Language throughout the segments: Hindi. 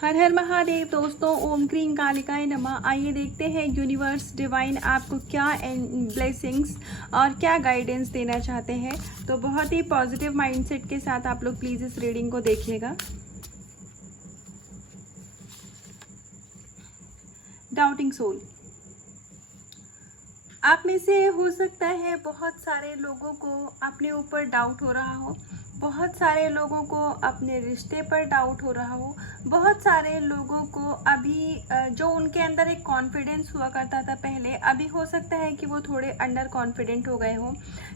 हर हर महादेव दोस्तों, ओम क्रीम कालिकाय नमः। आइए देखते हैं यूनिवर्स डिवाइन आपको क्या ब्लेसिंग्स और क्या गाइडेंस देना चाहते हैं। तो बहुत ही पॉजिटिव माइंडसेट के साथ आप लोग प्लीज़ इस रीडिंग को देखिएगा। डाउटिंग सोल, आप में से हो सकता है बहुत सारे लोगों को अपने ऊपर डाउट हो रहा हो, बहुत सारे लोगों को अपने रिश्ते पर डाउट हो रहा हो, बहुत सारे लोगों को अभी जो उनके अंदर एक कॉन्फिडेंस हुआ करता था पहले, अभी हो सकता है कि वो थोड़े अंडर कॉन्फिडेंट हो गए हों।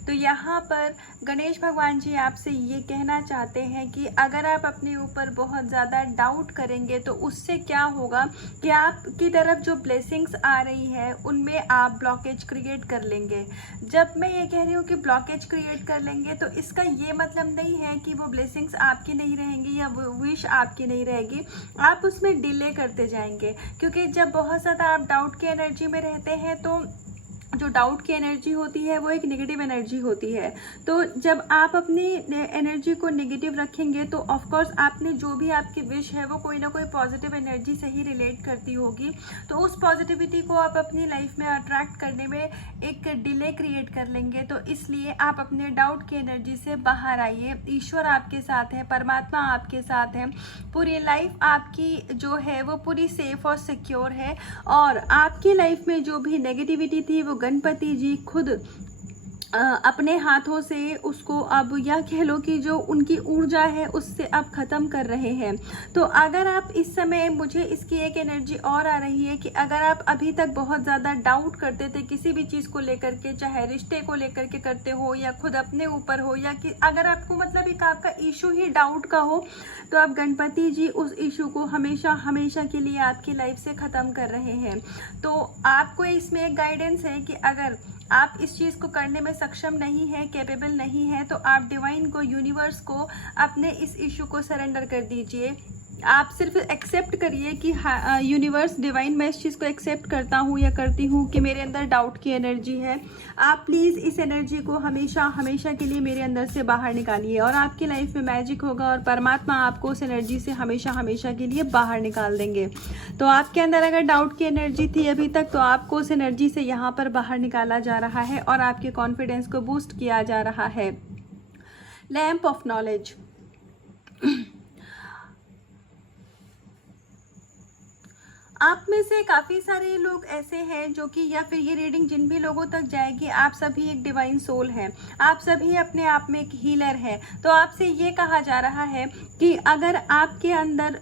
तो यहाँ पर गणेश भगवान जी आपसे ये कहना चाहते हैं कि अगर आप अपने ऊपर बहुत ज़्यादा डाउट करेंगे तो उससे क्या होगा कि आपकी तरफ जो ब्लेसिंग्स आ रही है उनमें आप ब्लॉकेज क्रिएट कर लेंगे। जब मैं ये कह रही हूँ कि ब्लॉकेज क्रिएट कर लेंगे तो इसका ये मतलब नहीं है कि वो ब्लेसिंग्स आपकी नहीं रहेंगी या वो विश आपकी नहीं रहेगी, आप उसमें डिले करते जाएंगे। क्योंकि जब बहुत ज़्यादा आप डाउट की एनर्जी में रहते हैं तो जो डाउट की एनर्जी होती है वो एक नेगेटिव एनर्जी होती है। तो जब आप अपनी एनर्जी को नेगेटिव रखेंगे तो ऑफ कोर्स आपने जो भी आपकी विश है वो कोई ना कोई पॉजिटिव एनर्जी से ही रिलेट करती होगी। तो उस पॉजिटिविटी को आप अपनी लाइफ में अट्रैक्ट करने में एक डिले क्रिएट कर लेंगे। तो इसलिए आप अपने डाउट की एनर्जी से बाहर आइए। ईश्वर आपके साथ है, परमात्मा आपके साथ है, पूरी लाइफ आपकी जो है वो पूरी सेफ और सिक्योर है। और आपकी लाइफ में जो भी नेगेटिविटी थी वो गणपति जी खुद अपने हाथों से उसको अब या कह लो कि जो उनकी ऊर्जा है उससे अब ख़त्म कर रहे हैं। तो अगर आप इस समय, मुझे इसकी एक एनर्जी और आ रही है कि अगर आप अभी तक बहुत ज़्यादा डाउट करते थे किसी भी चीज़ को लेकर के, चाहे रिश्ते को लेकर के करते हो या खुद अपने ऊपर हो, या कि अगर आपको मतलब एक आपका इशू ही डाउट का हो, तो अब गणपति जी उस इशू को हमेशा हमेशा के लिए आपकी लाइफ से ख़त्म कर रहे हैं। तो आपको इसमें एक गाइडेंस है कि अगर आप इस चीज़ को करने में सक्षम नहीं है, कैपेबल नहीं है, तो आप डिवाइन को, यूनिवर्स को अपने इस इशू को सरेंडर कर दीजिए। आप सिर्फ एक्सेप्ट करिए कि यूनिवर्स डिवाइन, मैं इस चीज़ को एक्सेप्ट करता हूँ या करती हूँ कि मेरे अंदर डाउट की एनर्जी है। आप प्लीज़ इस एनर्जी को हमेशा हमेशा के लिए मेरे अंदर से बाहर निकालिए और आपकी लाइफ में मैजिक होगा और परमात्मा आपको उस एनर्जी से हमेशा हमेशा के लिए बाहर निकाल देंगे। तो आपके अंदर अगर डाउट की एनर्जी थी अभी तक, तो आपको उस एनर्जी से यहाँ पर बाहर निकाला जा रहा है और आपके कॉन्फिडेंस को बूस्ट किया जा रहा है। लैम्प ऑफ नॉलेज, आप में से काफ़ी सारे लोग ऐसे हैं जो कि, या फिर ये रीडिंग जिन भी लोगों तक जाएगी, आप सभी एक डिवाइन सोल हैं, आप सभी अपने आप में एक हीलर हैं। तो आपसे ये कहा जा रहा है कि अगर आपके अंदर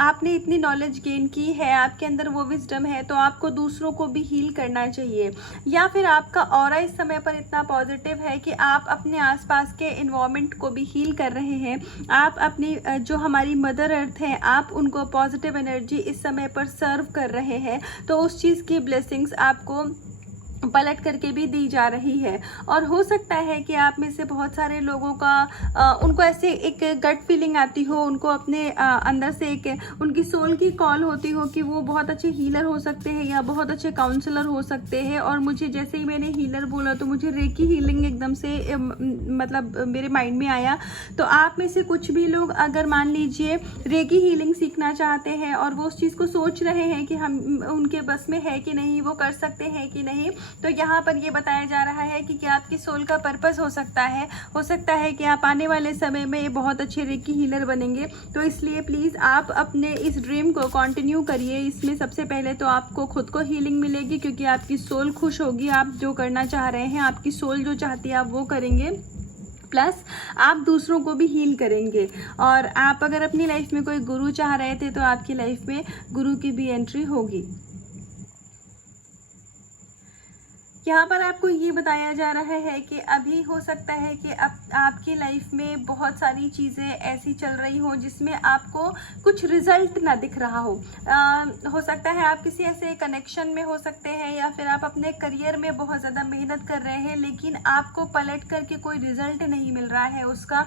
आपने इतनी नॉलेज गेन की है, आपके अंदर वो विजडम है, तो आपको दूसरों को भी हील करना चाहिए। या फिर आपका ऑरा इस समय पर इतना पॉजिटिव है कि आप अपने आसपास के इन्वायरमेंट को भी हील कर रहे हैं। आप अपनी जो हमारी मदर अर्थ है, आप उनको पॉजिटिव एनर्जी इस समय पर सर्व कर रहे हैं। तो उस चीज़ की ब्लेसिंग्स आपको पलट करके भी दी जा रही है। और हो सकता है कि आप में से बहुत सारे लोगों का उनको ऐसे एक गट फीलिंग आती हो, उनको अपने अंदर से एक उनकी सोल की कॉल होती हो कि वो बहुत अच्छे हीलर हो सकते हैं या बहुत अच्छे काउंसलर हो सकते हैं। और मुझे जैसे ही मैंने हीलर बोला तो मुझे रेकी हीलिंग एकदम से मतलब मेरे माइंड में आया। तो आप में से कुछ भी लोग अगर मान लीजिए रेकी हीलिंग सीखना चाहते हैं और वो उस चीज़ को सोच रहे हैं कि हम उनके बस में है कि नहीं, वो कर सकते हैं कि नहीं, तो यहाँ पर ये बताया जा रहा है कि क्या आपकी सोल का पर्पस हो सकता है कि आप आने वाले समय में बहुत अच्छे रेकी हीलर बनेंगे। तो इसलिए प्लीज़ आप अपने इस ड्रीम को कंटिन्यू करिए। इसमें सबसे पहले तो आपको खुद को हीलिंग मिलेगी क्योंकि आपकी सोल खुश होगी, आप जो करना चाह रहे हैं, आपकी सोल जो चाहती है आप वो करेंगे, प्लस आप दूसरों को भी हील करेंगे। और आप अगर अपनी लाइफ में कोई गुरु चाह रहे थे तो आपकी लाइफ में गुरु की भी एंट्री होगी। यहाँ पर आपको ये बताया जा रहा है कि अभी हो सकता है कि अब आपकी लाइफ में बहुत सारी चीज़ें ऐसी चल रही हो जिसमें आपको कुछ रिजल्ट ना दिख रहा हो सकता है आप किसी ऐसे कनेक्शन में हो सकते हैं या फिर आप अपने करियर में बहुत ज़्यादा मेहनत कर रहे हैं लेकिन आपको पलट करके कोई रिजल्ट नहीं मिल रहा है उसका।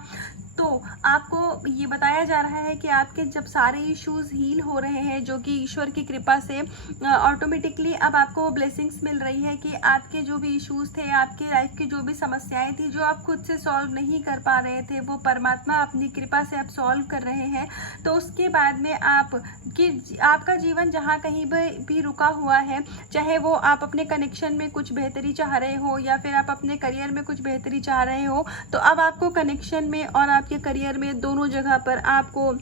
तो आपको ये बताया जा रहा है कि आपके जब सारे इश्यूज हील हो रहे हैं, जो कि ईश्वर की कृपा से ऑटोमेटिकली अब आपको ब्लेसिंग्स मिल रही है कि आपके जो भी इश्यूज थे, आपके लाइफ की जो भी समस्याएं थी, जो आप खुद से सॉल्व नहीं कर पा रहे थे, वो परमात्मा अपनी कृपा से अब सॉल्व कर रहे हैं। तो उसके बाद में आपका जीवन जहाँ कहीं भी रुका हुआ है, चाहे वो आप अपने कनेक्शन में कुछ बेहतरी चाह रहे हो या फिर आप अपने करियर में कुछ बेहतरी चाह रहे हो, तो अब आपको कनेक्शन में और आपके करियर में दोनों जगह पर आपको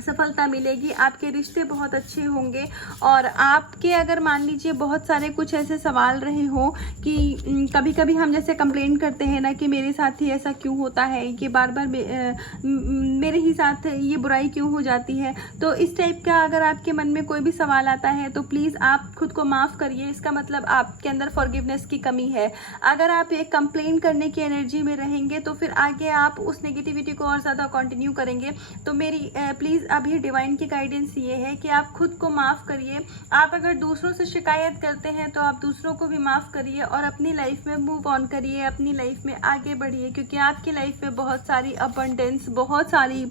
सफलता मिलेगी। आपके रिश्ते बहुत अच्छे होंगे। और आपके अगर मान लीजिए बहुत सारे कुछ ऐसे सवाल रहे हो कि कभी कभी हम जैसे कंप्लेन करते हैं ना कि मेरे साथ ही ऐसा क्यों होता है, कि बार बार मेरे ही साथ ये बुराई क्यों हो जाती है, तो इस टाइप का अगर आपके मन में कोई भी सवाल आता है तो प्लीज़ आप खुद को माफ़ करिए। इसका मतलब आपके अंदर फॉरगिवनेस की कमी है। अगर आप एक कंप्लेन करने की एनर्जी में रहेंगे तो फिर आगे आप उस नेगेटिविटी को और ज़्यादा कंटिन्यू करेंगे। तो मेरी प्लीज़ अभी डिवाइन की गाइडेंस ये है कि आप खुद को माफ़ करिए। आप अगर दूसरों से शिकायत करते हैं तो आप दूसरों को भी माफ़ करिए और अपनी लाइफ में मूव ऑन करिए, अपनी लाइफ में आगे बढ़िए, क्योंकि आपकी लाइफ में बहुत सारी अबंडेंस, बहुत सारी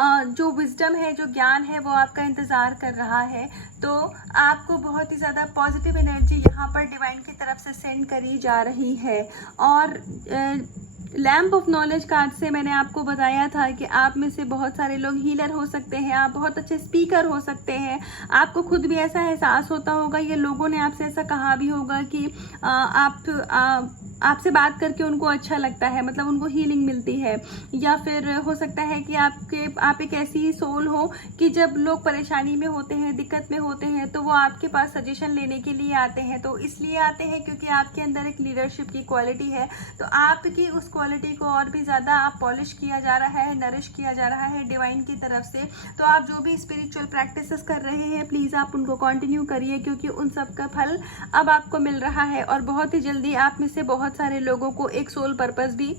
जो विजडम है, जो ज्ञान है, वो आपका इंतज़ार कर रहा है। तो आपको बहुत ही ज़्यादा पॉजिटिव एनर्जी यहाँ पर डिवाइन की तरफ से सेंड करी जा रही है। और लैम्प ऑफ नॉलेज कार्ड से मैंने आपको बताया था कि आप में से बहुत सारे लोग हीलर हो सकते हैं, आप बहुत अच्छे स्पीकर हो सकते हैं। आपको खुद भी ऐसा एहसास होता होगा, ये लोगों ने आपसे ऐसा कहा भी होगा कि आपसे बात करके उनको अच्छा लगता है, मतलब उनको हीलिंग मिलती है। या फिर हो सकता है कि आप एक ऐसी सोल हो कि जब लोग परेशानी में होते हैं, दिक्कत में होते हैं, तो वो आपके पास सजेशन लेने के लिए आते हैं। तो इसलिए आते हैं क्योंकि आपके अंदर एक लीडरशिप की क्वालिटी है। तो आपकी उस क्वालिटी को और भी ज़्यादा आप पॉलिश किया जा रहा है, नरिश किया जा रहा है डिवाइन की तरफ से। तो आप जो भी स्पिरिचुअल प्रैक्टिसेस कर रहे हैं, प्लीज़ आप उनको कंटिन्यू करिए, क्योंकि उन सब का फल अब आपको मिल रहा है। और बहुत ही जल्दी आप में से बहुत सारे लोगों को एक सोल पर्पस भी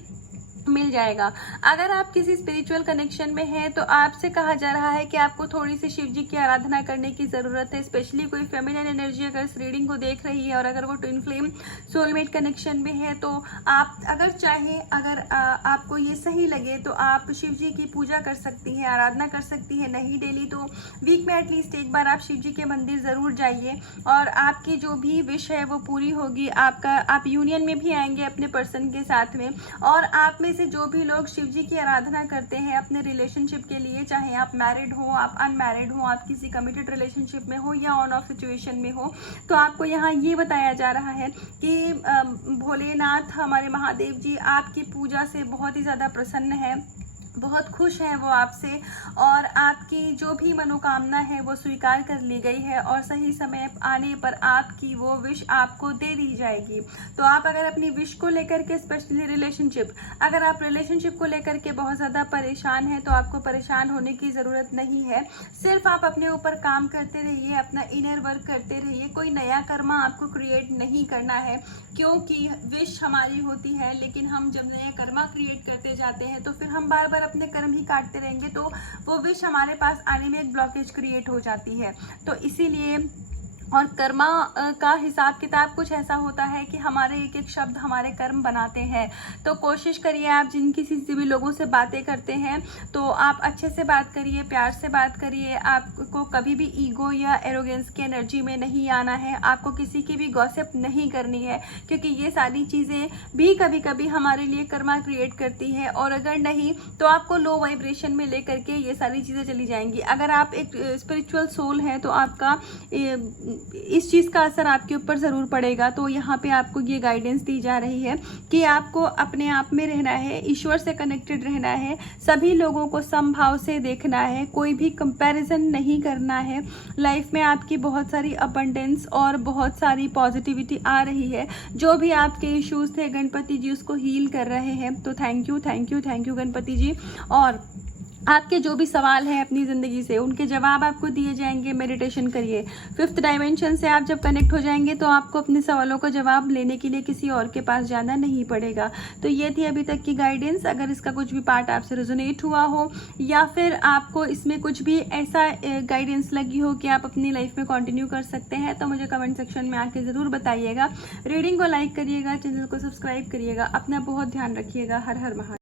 मिल जाएगा। अगर आप किसी स्पिरिचुअल कनेक्शन में हैं तो आपसे कहा जा रहा है कि आपको थोड़ी सी शिव जी की आराधना करने की ज़रूरत है। स्पेशली कोई फेमिनिन एनर्जी अगर इस रीडिंग को देख रही है और अगर वो ट्विन फ्लेम सोलमेट कनेक्शन में है, तो आप अगर चाहें, अगर आपको ये सही लगे तो आप शिव जी की पूजा कर सकती हैं, आराधना कर सकती हैं। नहीं डेली तो वीक में एटलीस्ट एक बार आप शिव जी के मंदिर ज़रूर जाइए और आपकी जो भी विश है वो पूरी होगी। आप यूनियन में भी आएंगे अपने पर्सन के साथ में। और आप में से जो भी लोग शिव जी की आराधना करते हैं अपने रिलेशनशिप के लिए, चाहे आप मैरिड हो, आप अनमैरिड हो, आप किसी कमिटेड रिलेशनशिप में हो या ऑन ऑफ सिचुएशन में हो, तो आपको यहाँ ये बताया जा रहा है कि भोलेनाथ हमारे महादेव जी आपकी पूजा से बहुत ही ज़्यादा प्रसन्न है, बहुत खुश हैं वो आपसे, और आपकी जो भी मनोकामना है वो स्वीकार कर ली गई है और सही समय आने पर आपकी वो विश आपको दे दी जाएगी। तो आप अगर अपनी विश को लेकर के, स्पेशली रिलेशनशिप, अगर आप रिलेशनशिप को लेकर के बहुत ज़्यादा परेशान हैं तो आपको परेशान होने की ज़रूरत नहीं है। सिर्फ आप अपने ऊपर काम करते रहिए, अपना इनर वर्क करते रहिए। कोई नया कर्मा आपको क्रिएट नहीं करना है, क्योंकि विश हमारी होती है, लेकिन हम जब नया कर्मा क्रिएट करते जाते हैं तो फिर हम बार बार अपने कर्म ही काटते रहेंगे, तो वो विश हमारे पास आने में एक ब्लॉकेज क्रिएट हो जाती है। तो इसीलिए, और कर्मा का हिसाब किताब कुछ ऐसा होता है कि हमारे एक एक शब्द हमारे कर्म बनाते हैं। तो कोशिश करिए, आप जिन किसी से भी लोगों से बातें करते हैं तो आप अच्छे से बात करिए, प्यार से बात करिए। आपको कभी भी ईगो या एरोगेंस की एनर्जी में नहीं आना है। आपको किसी की भी गॉसिप नहीं करनी है, क्योंकि ये सारी चीज़ें भी कभी कभी हमारे लिए कर्मा क्रिएट करती है, और अगर नहीं तो आपको लो वाइब्रेशन में लेकर के ये सारी चीज़ें चली जाएंगी। अगर आप एक स्पिरिचुअल सोल हैं तो आपका इस चीज़ का असर आपके ऊपर ज़रूर पड़ेगा। तो यहाँ पे आपको ये गाइडेंस दी जा रही है कि आपको अपने आप में रहना है, ईश्वर से कनेक्टेड रहना है, सभी लोगों को समभाव से देखना है, कोई भी कंपैरिजन नहीं करना है। लाइफ में आपकी बहुत सारी अबंडेंस और बहुत सारी पॉजिटिविटी आ रही है। जो भी आपके इश्यूज थे गणपति जी उसको हील कर रहे हैं। तो thank you, thank you, thank you Ganapati ji. और आपके जो भी सवाल हैं अपनी ज़िंदगी से, उनके जवाब आपको दिए जाएंगे। मेडिटेशन करिए। 5th डायमेंशन से आप जब कनेक्ट हो जाएंगे तो आपको अपने सवालों का जवाब लेने के लिए किसी और के पास जाना नहीं पड़ेगा। तो ये थी अभी तक की गाइडेंस। अगर इसका कुछ भी पार्ट आपसे रेजोनेट हुआ हो या फिर आपको इसमें कुछ भी ऐसा गाइडेंस लगी हो कि आप अपनी लाइफ में कंटिन्यू कर सकते हैं, तो मुझे कमेंट सेक्शन में आके ज़रूर बताइएगा। रीडिंग को लाइक करिएगा, चैनल को सब्सक्राइब करिएगा। अपना बहुत ध्यान रखिएगा। हर हर महादेव।